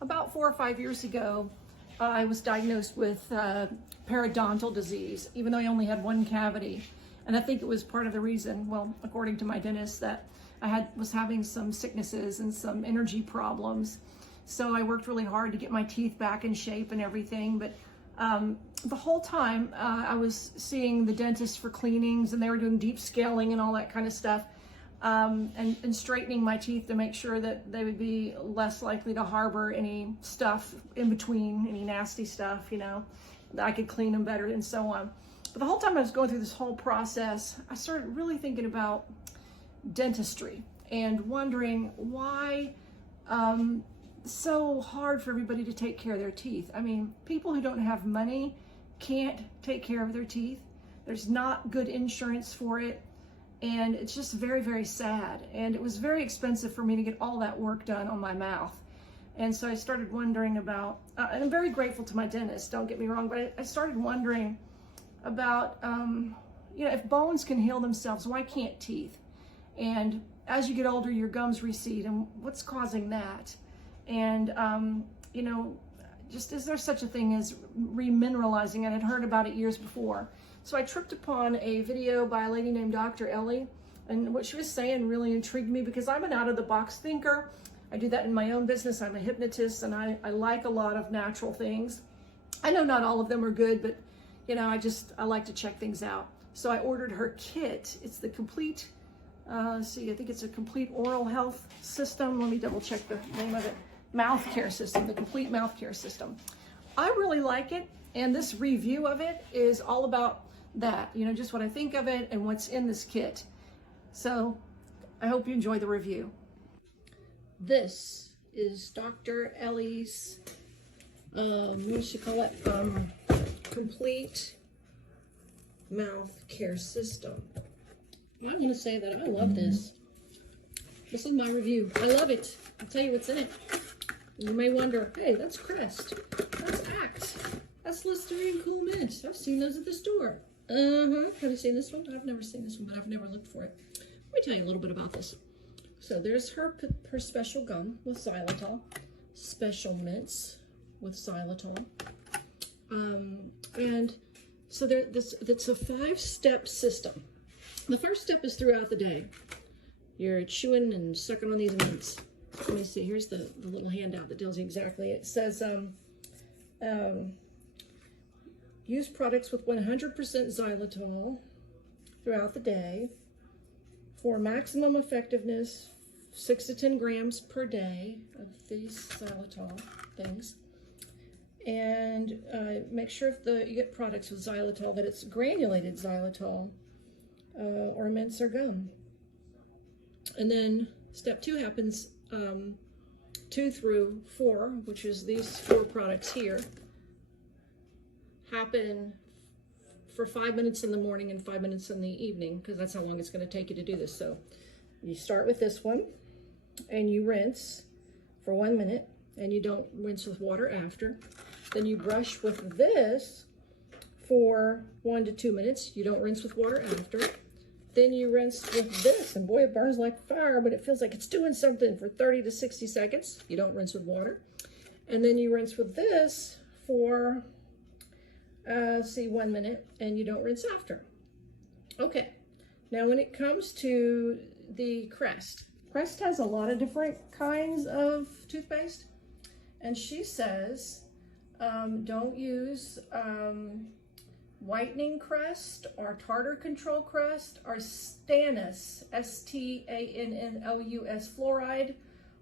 About 4 or 5 years ago, I was diagnosed with periodontal disease, even though I only had one cavity. And I think it was part of the reason, well, according to my dentist, that I was having some sicknesses and some energy problems. So I worked really hard to get my teeth back in shape and everything. But the whole time I was seeing the dentist for cleanings, and they were doing deep scaling and all that kind of stuff. And straightening my teeth to make sure that they would be less likely to harbor any stuff in between, any nasty stuff, that I could clean them better and so on. But the whole time I was going through this whole process, I started really thinking about dentistry and wondering why so hard for everybody to take care of their teeth. I mean, people who don't have money can't take care of their teeth. There's not good insurance for it. And it's just very, very sad. And it was very expensive for me to get all that work done on my mouth. And so I started wondering about, and I'm very grateful to my dentist, don't get me wrong, but I started wondering about, if bones can heal themselves, why can't teeth? And as you get older, your gums recede, and what's causing that? And, just is there such a thing as remineralizing? And I'd heard about it years before. So I tripped upon a video by a lady named Dr. Ellie, and what she was saying really intrigued me because I'm an out-of-the-box thinker. I do that in my own business. I'm a hypnotist, and I like a lot of natural things. I know not all of them are good, but I like to check things out. So I ordered her kit. It's the complete, I think it's a complete oral health system. Let me double check the name of it. Mouth care system, the complete mouth care system. I really like it, and this review of it is all about that, just what I think of it and what's in this kit. So I hope you enjoy the review. This is Dr. Ellie's, what does she call it? Complete mouth care system. I'm gonna say that I love this. This is my review. I love it. I'll tell you what's in it. You may wonder, hey, that's Crest, that's Axe, that's Listerine Cool Mint. I've seen those at the store. Have you seen this one? I've never seen this one, but I've never looked for it. Let me tell you a little bit about this. So there's her special gum with xylitol, special mints with xylitol. And so it's a 5-step system. The first step is throughout the day. You're chewing and sucking on these mints. Let me see, here's the little handout that tells you exactly. It says, use products with 100% xylitol throughout the day for maximum effectiveness, 6 to 10 grams per day of these xylitol things. And make sure if you get products with xylitol that it's granulated xylitol or mints or gum. And then step 2 happens 2 through 4, which is these 4 products here, happen for 5 minutes in the morning and 5 minutes in the evening, because that's how long it's going to take you to do this. So you start with this one and you rinse for 1 minute, and you don't rinse with water after. Then you brush with this for 1 to 2 minutes. You don't rinse with water after. Then you rinse with this, and boy, it burns like fire, but it feels like it's doing something for 30 to 60 seconds. You don't rinse with water. And then you rinse with this for, 1 minute, and you don't rinse after. Okay, now when it comes to the Crest has a lot of different kinds of toothpaste, and she says don't use whitening Crest or tartar control Crest or Stannous, Stannous fluoride,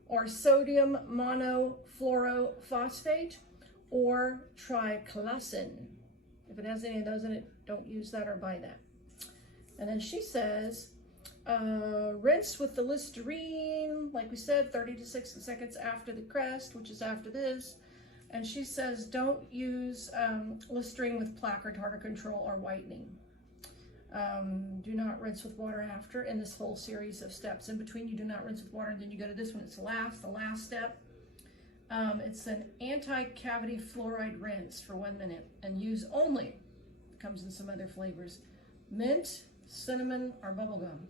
or sodium monofluorophosphate, or triclosan. If it has any of those in it, don't use that or buy that. And then she says rinse with the Listerine, like we said, 30 to 60 seconds after the Crest, which is after this. And she says don't use Listerine with plaque or tartar control or whitening. Do not rinse with water after in this whole series of steps. In between, you do not rinse with water, and then you go to this one. It's the last step. It's an anti-cavity fluoride rinse for 1 minute, and use only, it comes in some other flavors, mint, cinnamon, or bubblegum.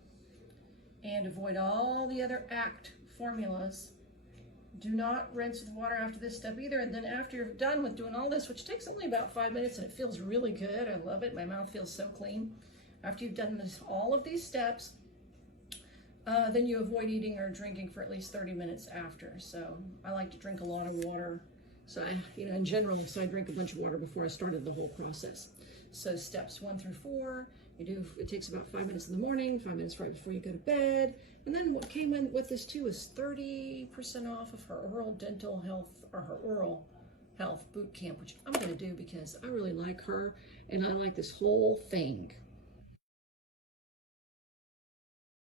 And avoid all the other ACT formulas Do not rinse with water after this step either. And then after you're done with doing all this, which takes only about 5 minutes and it feels really good. I love it. My mouth feels so clean. After you've done this, all of these steps, then you avoid eating or drinking for at least 30 minutes after. So I like to drink a lot of water. So I, in general, so I drink a bunch of water before I started the whole process. So steps 1 through 4, it takes about 5 minutes in the morning, 5 minutes right before you go to bed. And then what came in with this too is 30% off of her oral dental health, or her oral health boot camp, which I'm going to do because I really like her and I like this whole thing.